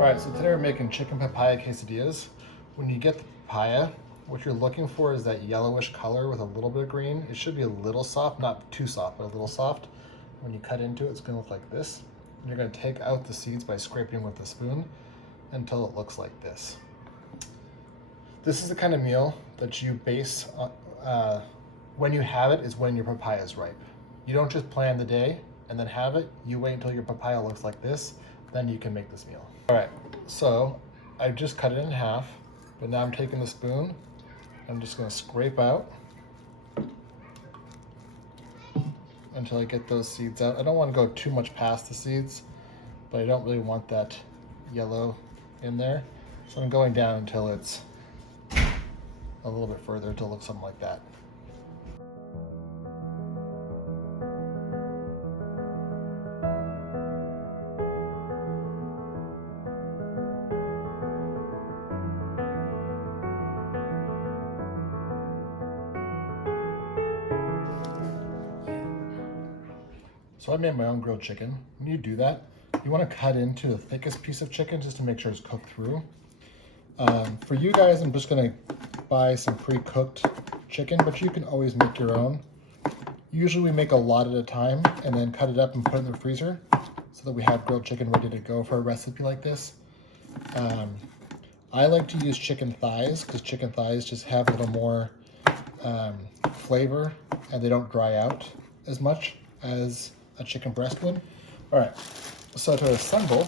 All right, so today we're making chicken papaya quesadillas. When you get the papaya, what you're looking for is that yellowish color with a little bit of green. It should be a little soft, not too soft, but a little soft. When you cut into it, it's gonna look like this. And you're gonna take out the seeds by scraping with a spoon until it looks like this. This is the kind of meal that you base on, when you have it is when your papaya is ripe. You don't just plan the day and then have it. You wait until your papaya looks like this, then you can make this meal. All right, so I just cut it in half, but now I'm taking the spoon. I'm just gonna scrape out until I get those seeds out. I don't want to go too much past the seeds, but I don't really want that yellow in there. So I'm going down until it's a little bit further until it looks something like that. So I made my own grilled chicken. When you do that, you want to cut into the thickest piece of chicken just to make sure it's cooked through. For you guys, I'm just going to buy some pre-cooked chicken, but you can always make your own. Usually we make a lot at a time and then cut it up and put it in the freezer so that we have grilled chicken ready to go for a recipe like this. I like to use chicken thighs because chicken thighs just have a little more flavor and they don't dry out as much as a chicken breast would. All right, so to assemble,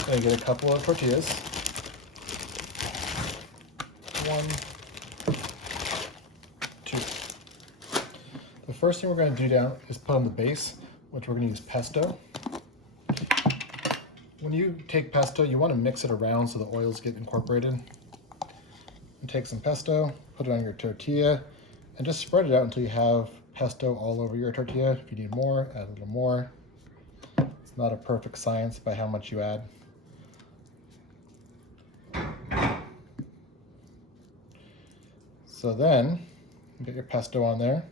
I'm gonna get a couple of tortillas. 1, 2. The first thing we're gonna do down is put on the base, which we're gonna use pesto. When you take pesto, you wanna mix it around so the oils get incorporated. And take some pesto, put it on your tortilla, and just spread it out until you have pesto all over your tortilla. If you need more, add a little more. It's not a perfect science by how much you add. So then, you get your pesto on there.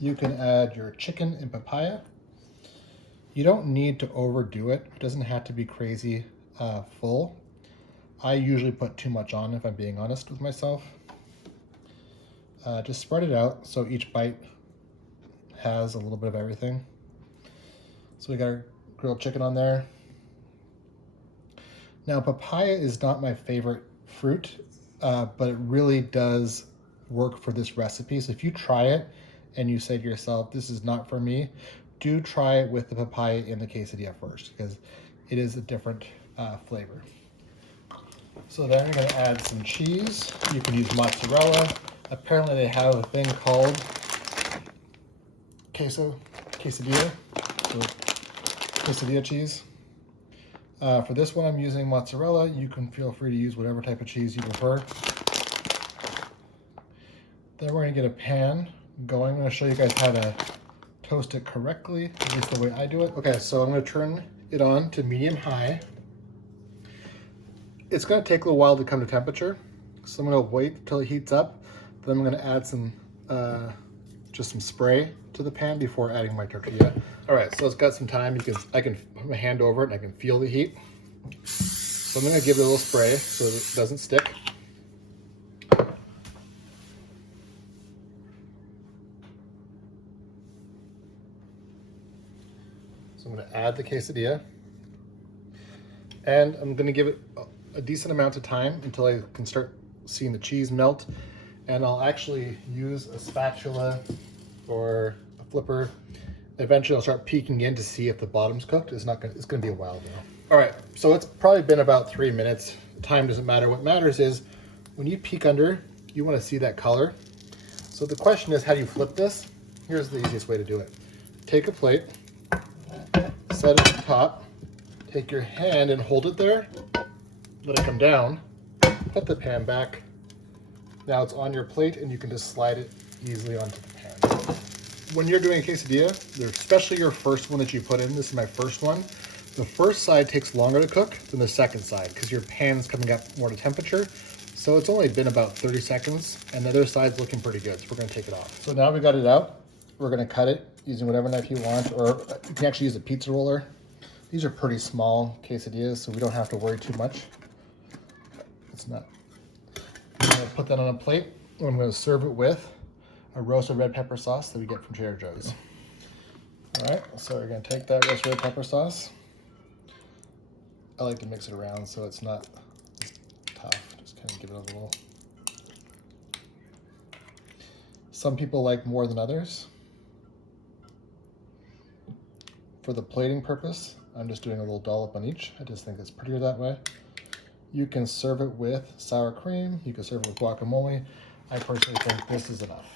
You can add your chicken and papaya. You don't need to overdo it. It doesn't have to be crazy full. I usually put too much on if I'm being honest with myself. Just spread it out so each bite has a little bit of everything. So we got our grilled chicken on there. Now papaya is not my favorite fruit, but it really does work for this recipe. So if you try it and you say to yourself, this is not for me, do try it with the papaya in the quesadilla first because it is a different flavor. So then you're gonna add some cheese. You can use mozzarella. Apparently they have a thing called quesadilla, so quesadilla cheese. For this one I'm using mozzarella. You can feel free to use whatever type of cheese you prefer. Then we're gonna get a pan going. I'm gonna show you guys how to toast it correctly, at least the way I do it. Okay, so I'm gonna turn it on to medium-high. It's gonna take a little while to come to temperature, so I'm gonna wait until it heats up. Then I'm gonna add some, just some spray to the pan before adding my tortilla. All right, so it's got some time. I can put my hand over it and I can feel the heat. So I'm gonna give it a little spray so that it doesn't stick. So I'm gonna add the quesadilla. And I'm gonna give it a decent amount of time until I can start seeing the cheese melt. And I'll actually use a spatula or a flipper. Eventually I'll start peeking in to see if the bottom's cooked. It's gonna be a while though. All right, so it's probably been about 3 minutes. Time doesn't matter. What matters is when you peek under, you wanna see that color. So the question is, how do you flip this? Here's the easiest way to do it. Take a plate, set it at the top, take your hand and hold it there, let it come down, put the pan back. Now it's on your plate and you can just slide it easily onto the pan. When you're doing a quesadilla, especially your first one that you put in, this is my first one, the first side takes longer to cook than the second side because your pan's coming up more to temperature. So it's only been about 30 seconds and the other side's looking pretty good. So we're gonna take it off. So now we got it out. We're gonna cut it using whatever knife you want, or you can actually use a pizza roller. These are pretty small quesadillas, so we don't have to worry too much. It's not. I'm gonna put that on a plate, and I'm gonna serve it with a roasted red pepper sauce that we get from Trader Joe's. All right, so we're gonna take that roasted red pepper sauce. I like to mix it around so it's not tough. Just kind of give it a little. Some people like more than others. For the plating purpose, I'm just doing a little dollop on each. I just think it's prettier that way. You can serve it with sour cream. You can serve it with guacamole. I personally think this is enough.